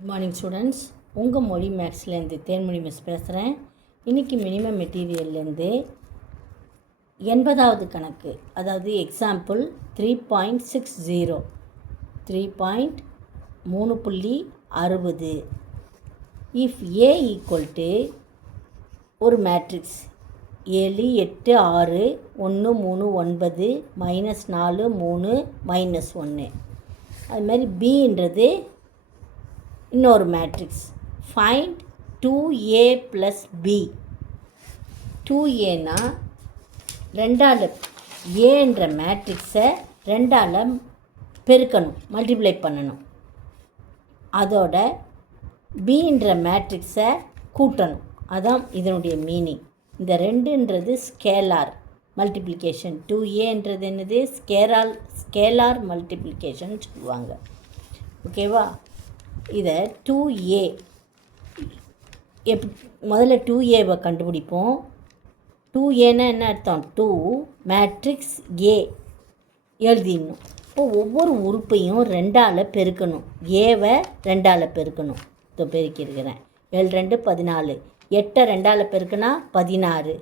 Good morning students. உங்கள் மொழி மேக்ஸ்லேருந்து Thenmozhi miss பேசுகிறேன். இன்றைக்கி மினிமம் மெட்டீரியல்லேருந்து 80வது கணக்கு, அதாவது example 3.60 3.3.60. If A equal to ஒரு மேட்ரிக்ஸ் 7 8 6 1 3 9 -4 3 -1. அதுமாதிரி பின்றது இன்னொரு மேட்ரிக்ஸ். Find 2a + b. 2aனா ரெண்டால் ஏன்ற மேட்ரிக்ஸை ரெண்டால் பெருக்கணும், மல்டிப்ளை பண்ணணும். அதோட பின்ற மேட்ரிக்ஸை கூட்டணும். அதான் இதனுடைய மீனிங். இந்த ரெண்டுன்றது ஸ்கேலார் மல்டிப்ளிகேஷன். 2aன்றது என்னது? ஸ்கேலார் மல்டிப்ளிகேஷன் சொல்லுவாங்க. ஓகேவா? இதை 2a முதல்ல 2aவை கண்டுபிடிப்போம். 2aனா என்ன அர்த்தம்? 2 மேட்ரிக்ஸ் ஏ எழுதிடணும். இப்போ ஒவ்வொரு உறுப்பையும் ரெண்டால் பெருக்கணும். ஏவை ரெண்டால் பெருக்கணும். இப்போ பெருக்கியிருக்கிறேன். 7 2 14. 8 ரெண்டால் பெருக்குனா 16.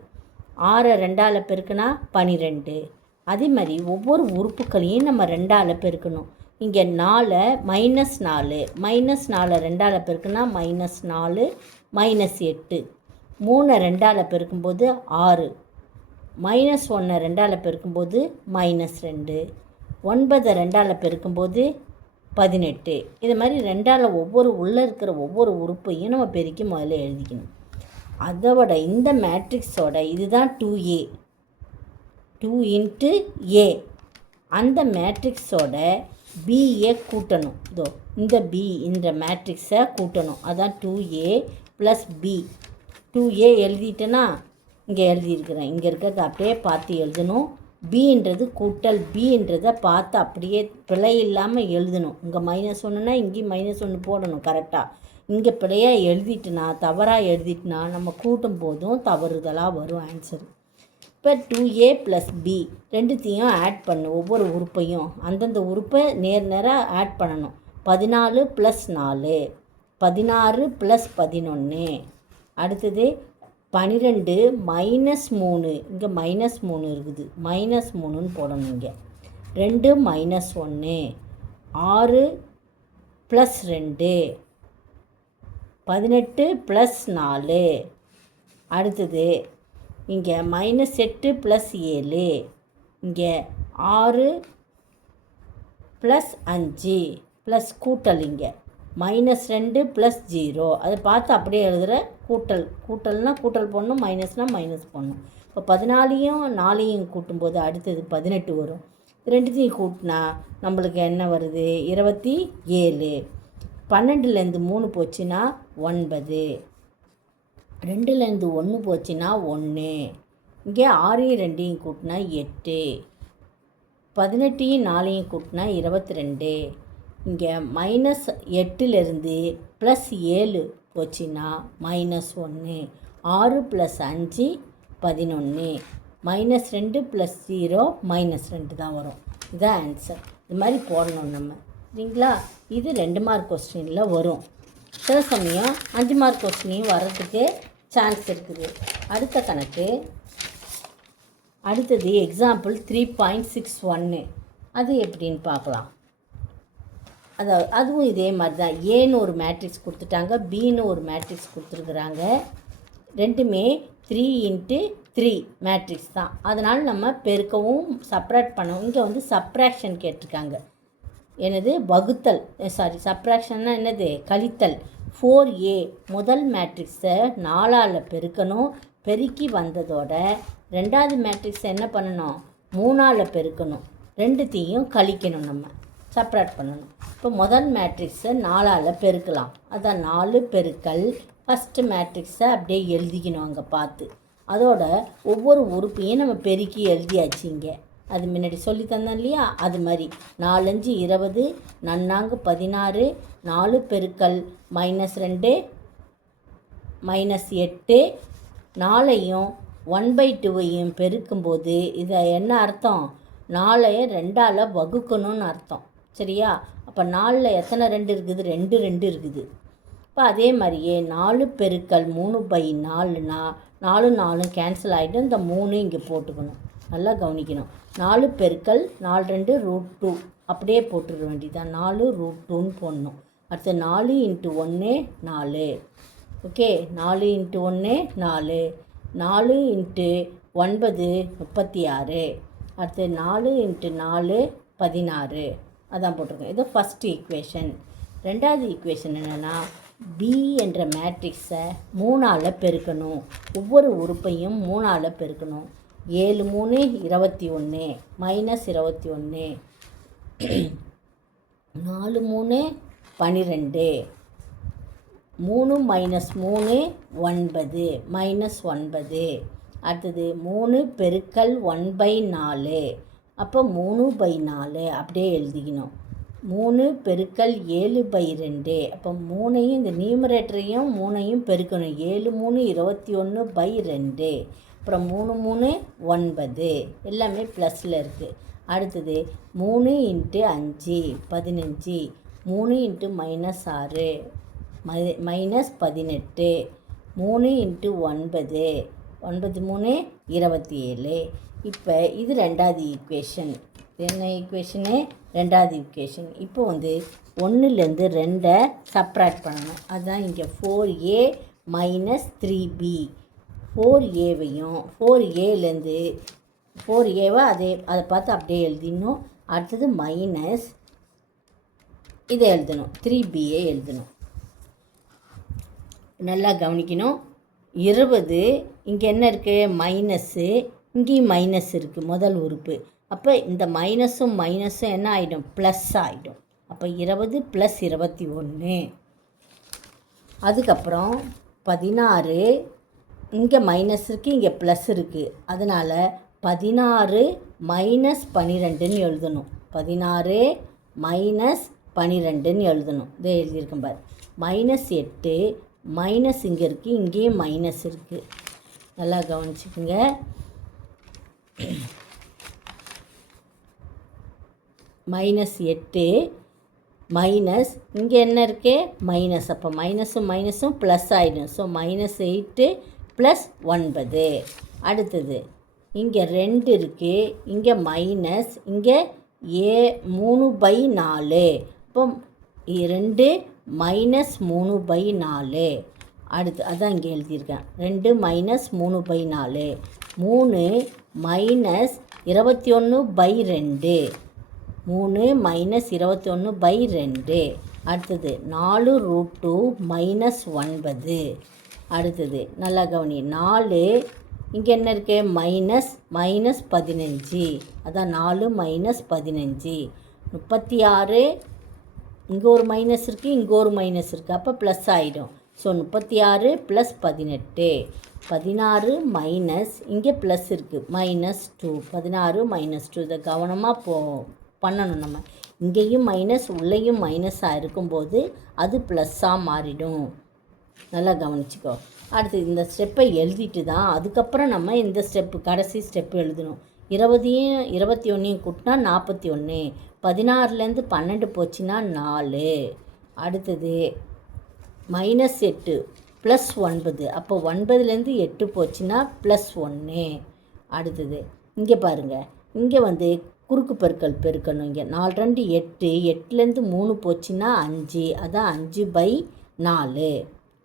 6 ரெண்டால் பெருக்குனா 12. அதே மாதிரி ஒவ்வொரு உறுப்புகளையும் நம்ம ரெண்டால் பெருக்கணும். இங்கே 4 -4 -4 ரெண்டால் பெருக்குனா -4 -8. 3 ரெண்டால் பெருக்கும்போது 6. -1 ரெண்டால் பெருக்கும்போது -2. 9 ரெண்டால் பெருக்கும்போது 18. இது மாதிரி ரெண்டால் உள்ளே இருக்கிற ஒவ்வொரு உறுப்பையும் நம்ம பெருக்கி முதல்ல எழுதிக்கணும். அதோட இந்த மேட்ரிக்ஸோட இதுதான் 2a, 2 × a. அந்த மேட்ரிக்ஸோட பிஏ கூட்டணும். இதோ இந்த பி இந்த மேட்ரிக்ஸை கூட்டணும். அதான் 2a + b. 2a எழுதிட்டேன்னா இங்கே எழுதியிருக்கிறேன். இங்கே இருக்கிறத அப்படியே பார்த்து எழுதணும். பின்றது கூட்டல் பின்றதை பார்த்து அப்படியே பிழை இல்லாமல் எழுதணும். இங்கே -1னா இங்கேயும் -1 போடணும் கரெக்டாக. இங்கே பிழையாக எழுதிட்டுனா, தவறாக எழுதிட்டுனா நம்ம கூட்டும் போதும் தவறுதலாக வரும் ஆன்சர். இப்போ 2a + b ரெண்டுத்தையும் ஆட் பண்ணு. ஒவ்வொரு உறுப்பையும் அந்தந்த உறுப்பை நேராக ஆட் பண்ணணும். 14 + 4 16 + 11. அடுத்தது 12 -3. இங்கே -3 இருக்குது. -3ன்னு போடணும். இங்கே 2 -1 6 + 2 18 + 4. அடுத்தது இங்கே -8 + 7. இங்கே 6 + 5 ப்ளஸ் கூட்டல். இங்கே -2 + 0. அதை பார்த்து அப்படியே எழுதுகிற கூட்டல்னால் கூட்டல் போடணும், மைனஸ்னால் மைனஸ் போடணும். இப்போ 14யும் 4யும் கூட்டும்போது அடுத்தது 18 வரும். ரெண்டுத்தையும் கூட்டினா நம்மளுக்கு என்ன வருது? 27. 12லேருந்து 3 போச்சுன்னா 9. 2லேருந்து 1 போச்சுன்னா 1. இங்கே 6யும் 2யும் கூட்டினா 8. 18யும் 4யும் கூட்டினா 22. இங்கே -8லேருந்து +7 போச்சுன்னா -1. 6 + 5 11. -2 + 0 -2 தான் வரும். இதுதான் ஆன்சர். இது மாதிரி போடணும் நம்ம. சரிங்களா? இது 2 மார்க் கொஸ்டினில் வரும். சில சமயம் 5 மார்க் கொஸ்டினையும் வர்றதுக்கு சான்ஸ் இருக்குது. அடுத்த கணக்கு, அடுத்தது எக்ஸாம்பிள் 3.61. அது எப்படின்னு பார்க்கலாம். அதுவும் இதே மாதிரி தான். ஏன்னு ஒரு மேட்ரிக்ஸ் கொடுத்துட்டாங்க, பின்னு ஒரு மேட்ரிக்ஸ் கொடுத்துருக்குறாங்க. ரெண்டுமே 3 × 3 மேட்ரிக்ஸ் தான். அதனால் நம்ம பெருக்கவும் சப்ராக்ட் பண்ணவும். இங்கே சப்ராக்ஷன் கேட்டிருக்காங்க. என்னது? வகுத்தல். சப்ராக்ஷன்னா என்னது? கழித்தல். 4a முதல் மேட்ரிக்ஸை 4ஆல் பெருக்கணும். பெருக்கி வந்ததோட ரெண்டாவது மேட்ரிக்ஸை என்ன பண்ணணும்? 3ஆல் பெருக்கணும். ரெண்டுத்தையும் கழிக்கணும், நம்ம சப்ராக்ட் பண்ணணும். இப்போ முதல் மேட்ரிக்ஸை 4ஆல் பெருக்கலாம். அதான் 4 பெருக்கல் ஃபஸ்ட்டு மேட்ரிக்ஸை அப்படியே எழுதிக்கணும் அங்கே பார்த்து. அதோட ஒவ்வொரு உறுப்பையும் நம்ம பெருக்கி எழுதியாச்சு. இங்கே அது முன்னாடி சொல்லி தந்தேன் இல்லையா? அது மாதிரி 4 5 20 நன்னாங்கு 16. 4 பெருக்கல் -2 -8. 4ஐயும் 1/2ஐயும் பெருக்கும்போது இதை என்ன அர்த்தம்? 4ஐ 2ஆல் வகுக்கணும்னு அர்த்தம். சரியா? அப்போ 4ல் எத்தனை 2 இருக்குது? 2 இருக்குது. இப்போ அதே மாதிரியே 4 பெருக்கல் 3/4னா 4 4 கேன்சல் ஆகிட்டு இந்த 3 இங்கே போட்டுக்கணும். நல்லா கவனிக்கணும். 4 பெருக்கல் 4 2 √2 அப்படியே போட்டுட வேண்டியதான். 4 √2ன்னு போடணும். அடுத்து 4 × 1 4. ஓகே, 4 × 1 4. 4 × 9 36. அடுத்து 4 × 4 16. அதான் போட்டிருக்கோம். இது ஃபஸ்ட் ஈக்குவேஷன். ரெண்டாவது ஈக்குவேஷன் என்னென்னா, பி என்ற மேட்ரிக்ஸை 3ஆல் பெருக்கணும். ஒவ்வொரு உறுப்பையும் 3ஆல் பெருக்கணும். 7 3 21 -21, 4 3 12, 3 - 3 9 -9. அடுத்தது 3 பெருக்கல் 1/4. அப்போ 3/4 அப்படியே எழுதிக்கணும். 3 பெருக்கல் 7/2. அப்போ 3ஐயும் இந்த நியூமரேட்டரையும் 3ஐயும் பெருக்கணும். 7 3 21/2. அப்புறம் 3 3 9. எல்லாமே ப்ளஸில் இருக்குது. அடுத்தது 3 × 5 15. 3 × -6 -18. 3 × 9 9 3 27. இப்போ இது ரெண்டாவது ஈக்குவேஷன். என்ன ஈக்குவேஷனு? ரெண்டாவது ஈக்குவேஷன். இப்போ வந்து 1லேருந்து 2 சப்ராக்ட் பண்ணணும். அதுதான் இங்கே 4a - 3b. 4aவையும் 4aலேருந்து 4aவை அதை பார்த்து அப்படியே எழுதிடணும். அடுத்தது மைனஸ் இதை எழுதணும். 3bயை எழுதணும். நல்லா கவனிக்கணும். 20 இங்கே என்ன இருக்குது? மைனஸ்ஸு. இங்கேயும் மைனஸ் இருக்குது முதல் உறுப்பு. அப்போ இந்த மைனஸும் என்ன ஆகிடும்? ப்ளஸ் ஆகிடும். அப்போ 20 + 21. அதுக்கப்புறம் 16. இங்கே மைனஸ் இருக்குது, இங்கே ப்ளஸ் இருக்குது. அதனால் 16 - 12ன்னு எழுதணும். 16 - 12ன்னு எழுதணும். இதை எழுதியிருக்கேன் பாரு. -8 மைனஸ் இங்கே இருக்குது, இங்கேயும் மைனஸ் இருக்குது. நல்லா கவனிச்சுக்குங்க. -8 மைனஸ் இங்கே என்ன இருக்குது? மைனஸ். அப்போ மைனஸும் ப்ளஸ் ஆகிடும். ஸோ -8 + 9. அடுத்தது இங்கே 2 இருக்குது, இங்கே மைனஸ், இங்கே 3/4. இப்போ 2 - 3/4. அடுத்து அதான் இங்கே எழுதியிருக்கேன். 2 - 3/4. 3 - 21/2. 3 - 21/2. அடுத்தது 4 √2 -9. அடுத்தது நல்லா கவனி. 4 இங்கே என்ன இருக்குது? -15. அதான் 4 - 15. 36. இங்கே ஒரு மைனஸ் இருக்குது, இங்கே ஒரு மைனஸ் இருக்குது. அப்போ ப்ளஸ் ஆகிடும். ஸோ 36 + 18. 16 மைனஸ் இங்கே ப்ளஸ் இருக்குது, -2. 16 - 2. இதை கவனமாக பண்ணணும். நம்ம இங்கேயும் மைனஸ், உள்ளேயும் மைனஸாக இருக்கும்போது அது ப்ளஸ்ஸாக மாறிடும். நல்லா கவனிச்சிக்கோ. அடுத்து இந்த ஸ்டெப்பை எழுதிட்டு தான் அதுக்கப்புறம் நம்ம இந்த ஸ்டெப்பு, கடைசி ஸ்டெப்பு எழுதணும். 20யும் 21யும் கூட்டினா 41. 16லேருந்து 12 போச்சுன்னா 4. அடுத்தது -8 + 9. அப்போ 9லேருந்து 8 போச்சுன்னா +1. அடுத்தது இங்கே பாருங்கள், இங்கே வந்து குறுக்கு பெருக்கல் பெருக்கணும். இங்கே 4 2 8. 8லேருந்து 3 போச்சுன்னா 5. அதான் 5/4.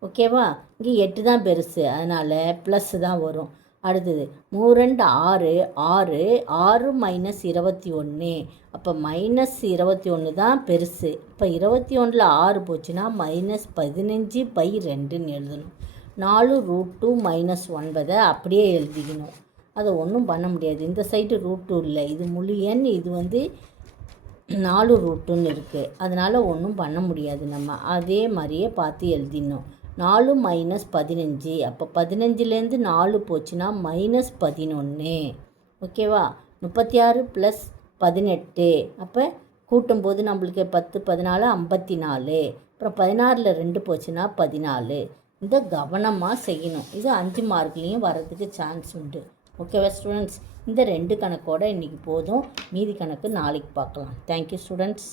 ஓகேவா? இங்கே 8 தான் பெருசு, அதனால் ப்ளஸ் தான் வரும். அடுத்தது 3 2 6. 6 6 - 21. அப்போ -21 தான் பெருசு. இப்போ 21ல் 6 போச்சுன்னா -15/2ன்னு எழுதணும். 4 √2 -9 அப்படியே எழுதிக்கணும். அதை ஒன்றும் பண்ண முடியாது. இந்த சைடு √2 இல்லை, இது முழு எண். இது வந்து 4 √2ன்னு இருக்குது. அதனால் ஒன்றும் பண்ண முடியாது. நம்ம அதே மாதிரியே பார்த்து எழுதிடணும். 4 - 15. அப்போ 15லேருந்து 4 போச்சுன்னா -11. ஓகேவா? 36 + 18. அப்போ கூட்டும்போது நம்மளுக்கு 10 14 54. அப்புறம் 16ல் 2 போச்சுன்னா 14. இந்த கவனமாக செய்யணும். இது 5 மார்க்லேயும் வர்றதுக்கு சான்ஸ் உண்டு. ஓகேவா ஸ்டூடெண்ட்ஸ்? இந்த 2 கணக்கோடு இன்றைக்கி போதும். மீதி கணக்கு நாளைக்கு பார்க்கலாம். Thank you students.